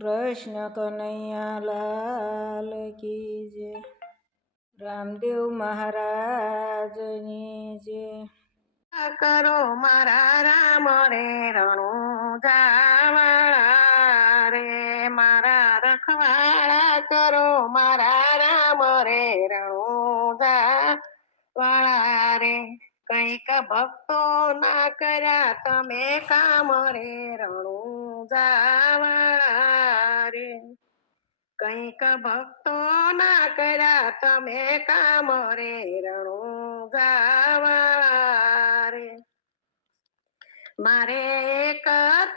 કૃષ્ણ કનૈયા લાલ કી જય. રામદેવ મહારાજની જય. કરો મારા રામ રે રણુજાવાળા રે, મારા રખવાળા કરો મારા રામ રે રણુજાવાળા રે. કઈક ભક્તો ના કર્યા તમે કામ રે રણુજાવાળા રે. કઈક ભક્તો ના કર્યા તમે કામ રે રણુજાવાળા રે. મારે એક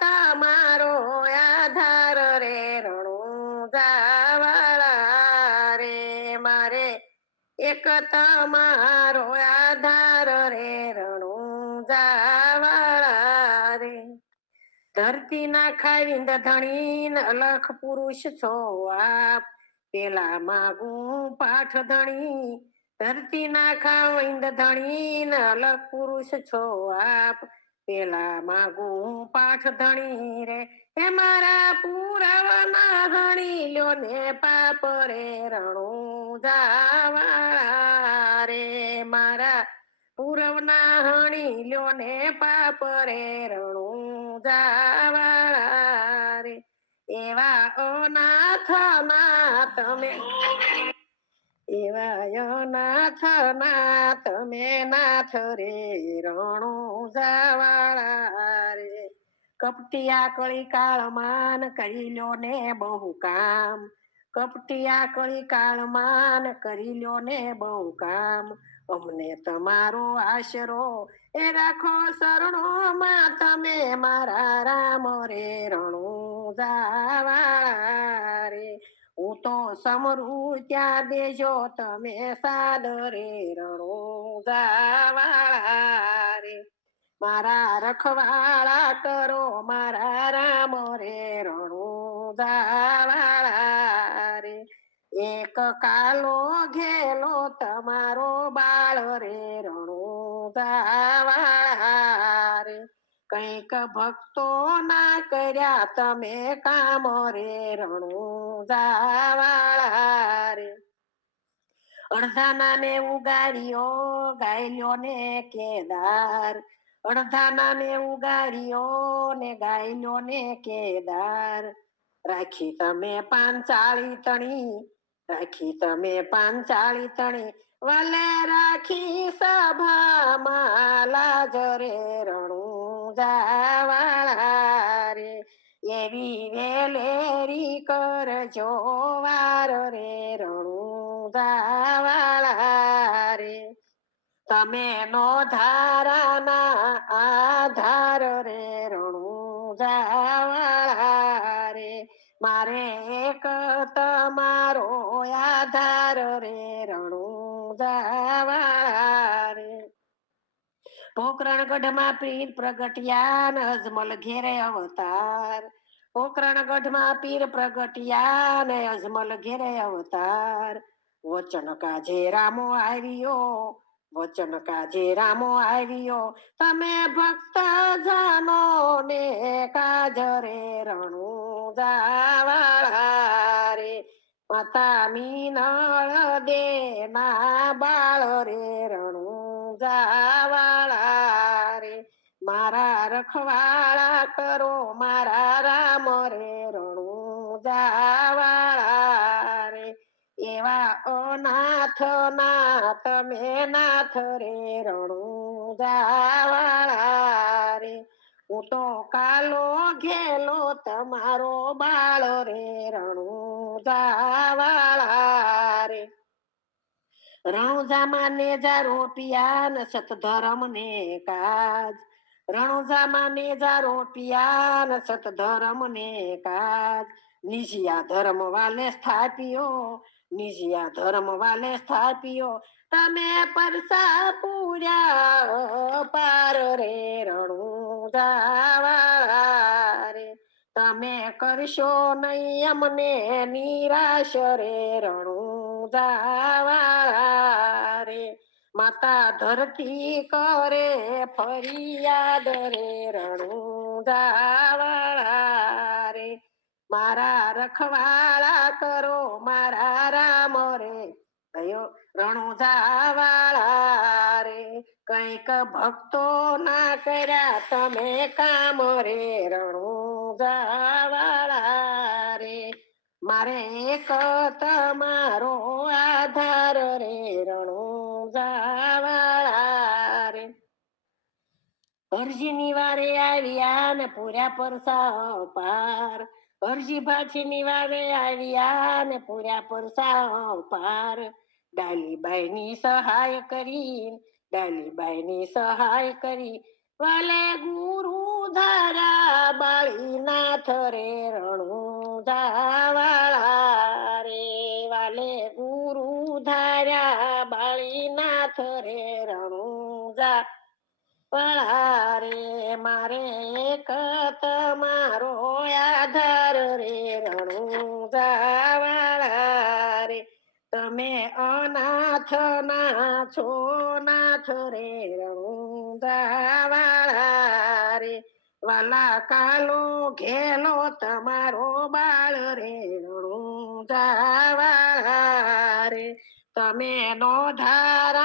તમારો આધાર રે રણુજાવાળા રે. મારે એક તમારો આધાર રે રણુજાવાળા રે. ધરતી ના ખાવિંદ ધણી અલખ પુરુષ છો આપ, પેલા માગું પાઠ ધણી. ધરતી ના ખાવિંદ ધણી અલખ પુરુષ છો આપ, પેલા માગું પાઠ ધણી રે. હે મારા પૂરવ ના હણી લ્યો ને પાપ રે રણુજાવાળા રે. મારા પૂરવ ના હણી લ્યો ને પાપ રે રણુજાવાળા રે. એવા અનાથ ના તમે, એવા અનાથ ના તમે નાથ રે રણુજાવાળા રે. કપટિયા કળી કાળમાન કરી લ્યો ને બહુ કામ, કપટિયા કળી કાળમાન કરી લ્યો ને બહુ કામ. અમને તમારો આશરો એ રાખો શરણો માં તમે મારા રામ રે રણુજાવાળા રે. હું તો સમરું ત્યાં દેજો તમે સાદ રે રણુજાવાળા રે. મારા રખવાળા કરો મારા રામ રે રણુજાવાળા રે. એક કાલો ઘેલો તમારો બાળ રે રણુજાવાળા રે. કઈક ભક્તો ના કર્યા તમે કામ રે રણુજાવાળા રે. અડધાના ને ઉગાડ્યો ગાયલ્યો ને કેદાર, અડધાના ને ઉગાડ્યો ને ગાયલ્યો ને કેદાર. રાખી તમે પાંચાળી તણી, રાખી તમે પાંચાળી તણી, વલે રાખી સભામાં લાજ રે રણુજાવાળા રે. એવી વેલેરી કરજો વાર રે રણુજાવાળા રે. તમે નો ધારાના આધાર રે રણુજાવાળા રે. મારે એક તમારો આધાર રે રણુજાવાળા રે. પોકરણગઢ માં પીર પ્રગટિયા ને અજમલ ઘેરે અવતાર, પોકરણગઢ માં પીર પ્રગટિયા ને અજમલ ઘેરે અવતાર. વચન કાજે રામો આવ્યો, વચન કાજે રામો આવ્યો, તમે ભક્ત જાનો ને કાજ રે રણુજાવાળા રે. માતા મીનળ દે ના બાળ રે રણુજાવાળા રે. મારા રખવાળા કરો મારા રામ રે રણુજાવાળા રે. એવા અનાથ ના તમે નાથ રે રણુજાવાળા રે. હું તો કાલો ઘેલો તમારો બાળ રે રણુજાવાળા રે. રણુજામાં નેજા રોપિયા ને સતધર્મ ને કાજ, રણુજામાં નેજા રોપિયા ને સતધર્મ ને કાજ. નિજિયા ધર્મ વાલે સ્થાપ્યો, નિજિયા ધર્મ વાલે સ્થાપ્યો, તમે પરસા પૂર્યા પાર રે રણુજાવાળા રે. તમે કરશો નહીં અમને નિરાશ રે રણુજાવાળા રે. માતા ધરતી કરે ફરિયાદ રે રણુજાવાળા રે. મારા રખવાળા કરો મારા રામ રે ગયો રણુજા વાળા રે કઈક ભક્તો ના કર્યા તમે કામ રે રણુજા વાળા રે મારે એક તમારો આધાર રે રણુજા વાળા રે હરજીની વારે આવ્યા ને પૂર્યા પરસા પાર હરજી ભાચીની વારે આવ્યા ને પૂર્યા પરસા પાર ડાલીબાઈની સહાય કરી ડાલીબાઈની સહાય કરી વાલે ગુરુ ધારા બાળીનાથ રે રણુજા વાળા રે વાલે ગુરુ ધારા બાળીનાથ રે રણુજા વાળા રે મારે એક તમારો આધાર રે રણુજા વાળા રે તમે અનાથ ના છો નાથ રે રણુજા વાળા રે વાલા કાલો ઘેલો તમારો બાળ રે રણુજા વાળા રે તમે નો ધારા